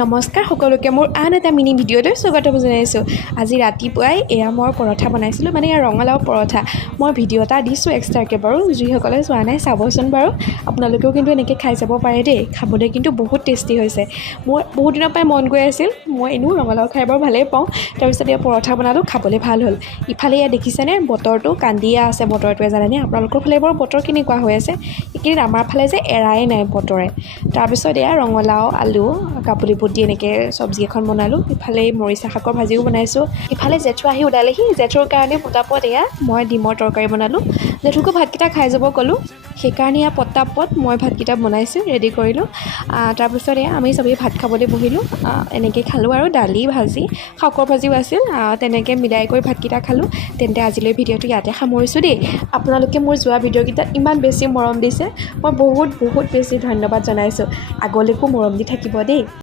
নমস্কাৰ সকলোকে মোৰ আন এটা মিনি ভিডিঅ'লৈ স্বাগতম জনাইছোঁ। আজি ৰাতিপুৱাই এয়া মই পৰঠা বনাইছিলোঁ, মানে এয়া ৰঙালাও পৰঠা। মই ভিডিঅ' এটা দিছোঁ এক্সট্ৰাকৈ বাৰু, যিসকলে চোৱা নাই চাবচোন বাৰু। আপোনালোকেও কিন্তু এনেকৈ খাই যাব পাৰে দেই, খাবলৈ কিন্তু বহুত টেষ্টি হৈছে। মোৰ বহুত দিনৰ পৰাই মন গৈ আছিল, মই এনেও ৰঙালাও খাই বাৰু ভালেই পাওঁ। তাৰপিছত এয়া পৰঠা বনালোঁ, খাবলৈ ভাল হ'ল। ইফালে এয়া দেখিছেনে বতৰটো কান্দিয়ে আছে বতৰটোৱে, জানেনে? আপোনালোকৰ ফালে বাৰু বতৰ কেনেকুৱা হৈ আছে? এইকেইদিন আমাৰ ফালে যে এৰাই নাই বতৰে। তাৰপিছত এয়া ৰঙালাও, আলু, কাবুলী বুট দি এনেকৈ চব্জি এখন বনালোঁ। ইফালে মৰিচা শাকৰ ভাজিও বনাইছোঁ। ইফালে জেঠু আহি ওলালেহি, জেঠুৰ কাৰণে পটাপট এয়া মই ডিমৰ তৰকাৰী বনালোঁ। জেঠুকো ভাতকেইটা খাই যাব ক'লোঁ, সেইকাৰণে এয়া পটাপট মই ভাতকেইটা বনাইছোঁ, ৰেডি কৰিলোঁ। তাৰপিছত এয়া আমি চবেই ভাত খাবলৈ বহিলোঁ। এনেকৈ খালোঁ আৰু দালি, ভাজি, শাকৰ ভাজিও আছিল। তেনেকৈ মিলাই কৰি ভাতকেইটা খালোঁ। তেন্তে আজিলৈ ভিডিঅ'টো ইয়াতে সামৰিছোঁ দেই। আপোনালোকে মোৰ যোৱা ভিডিঅ'কেইটাত ইমান বেছি মৰম দিছে, মই বহুত বেছি ধন্যবাদ জনাইছোঁ। আগলৈকো মৰম দি থাকিব দেই।